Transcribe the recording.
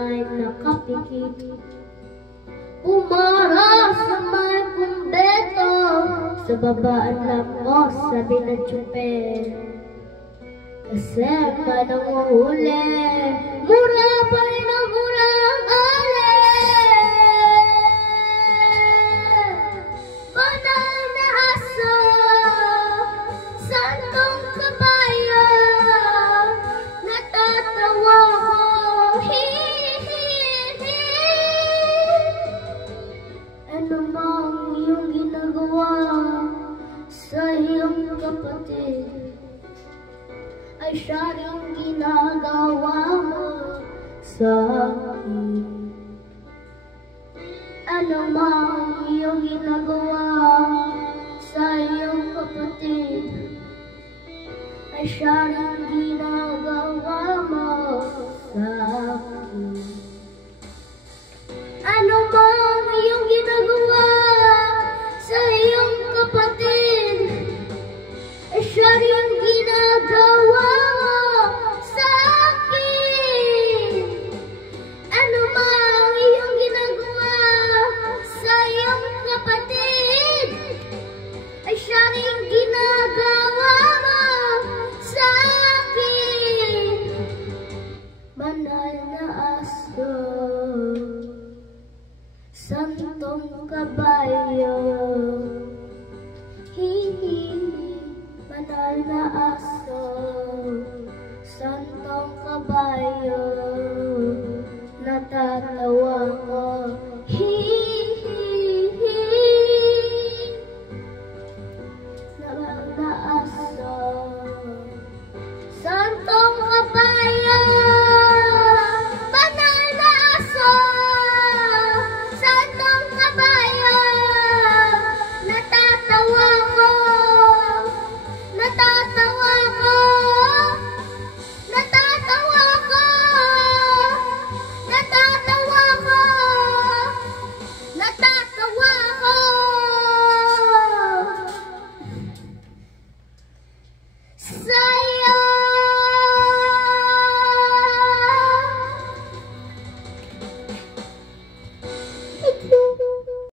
may nakapikit. Umara sa may kumbento, sa babaan lang mo, sabi ng tsuper. Kasi mananguhuli, mura pa rin ang murang ale. Banal na aso, santong kabayo, natatawa ko, hi-hi-hi. Ano mang iyong ginagawa sa iyong kapatid, ay siya rin ginagawa mo sa akin. Ano mang iyong ginagawa sa iyong kapatid, ay siya rin ginagawa mo sa akin. Ano mang iyong ginagawa sa iyong kapatid, ay siya rin ginagawa mo sa akin. Ano mang iyong ginagawa sa iyong kapatid, ay siya rin ginagawa mo sa akin. Banal na aso, santong kabayo, banal na aso, santong kabayo, natatawa ko.